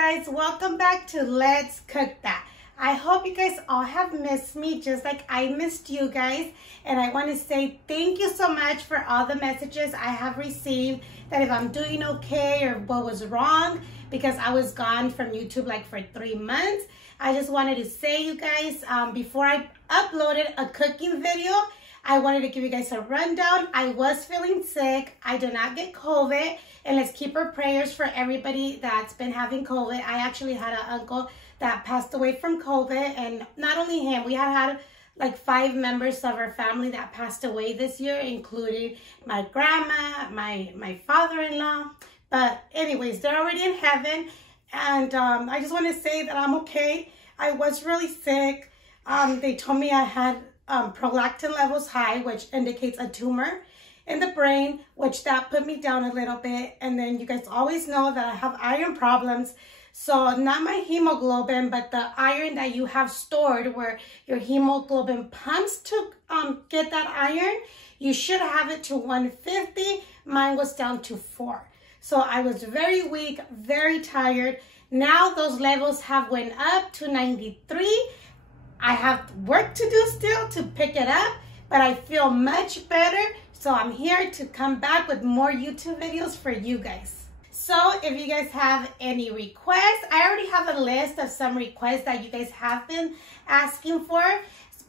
guys, welcome back to Let's Cook That. I hope you guys all have missed me just like I missed you guys, and I want to say thank you so much for all the messages I have received that if I'm doing okay or what was wrong, because I was gone from YouTube like for 3 months. I just wanted to say, you guys, before I uploaded a cooking video, I wanted to give you guys a rundown. I was feeling sick. I did not get COVID. And let's keep our prayers for everybody that's been having COVID. I actually had an uncle that passed away from COVID. And not only him, we had like 5 members of our family that passed away this year, including my grandma, my father-in-law. But anyways, they're already in heaven. And I just want to say that I'm okay. I was really sick. They told me I had prolactin levels high, which indicates a tumor in the brain, which that put me down a little bit. And then you guys always know that I have iron problems. So not my hemoglobin, but the iron that you have stored where your hemoglobin pumps to get that iron. You should have it to 150. Mine was down to 4. So I was very weak, very tired. Now those levels have went up to 93. I have work to do still to pick it up, but I feel much better. So I'm here to come back with more YouTube videos for you guys. So if you guys have any requests, I already have a list of some requests that you guys have been asking for.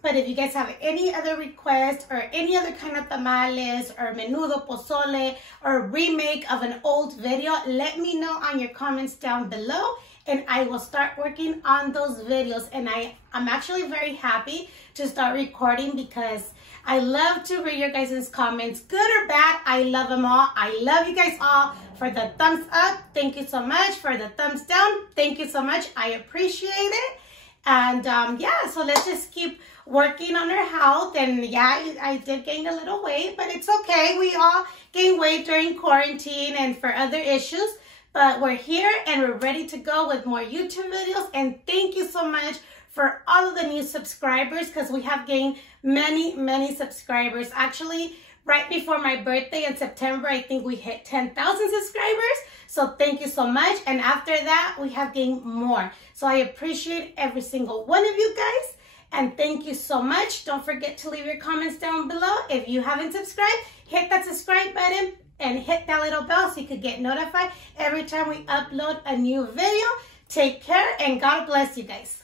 But if you guys have any other requests or any other kind of tamales or menudo, pozole, or a remake of an old video, let me know on your comments down below, and I will start working on those videos. And I'm actually very happy to start recording because I love to read your guys' comments, good or bad. I love them all. I love you guys all. For the thumbs up, thank you so much. For the thumbs down, thank you so much. I appreciate it. And yeah, so let's just keep working on our health. And yeah, I did gain a little weight, but it's okay. We all gain weight during quarantine and for other issues. But we're here and we're ready to go with more YouTube videos. And thank you so much for all of the new subscribers, because we have gained many subscribers. Actually, right before my birthday in September, I think we hit 10,000 subscribers. So thank you so much. And after that, we have gained more. So I appreciate every single one of you guys. And thank you so much. Don't forget to leave your comments down below. If you haven't subscribed, hit that subscribe button and hit that little bell so you could get notified every time we upload a new video. Take care and God bless you guys.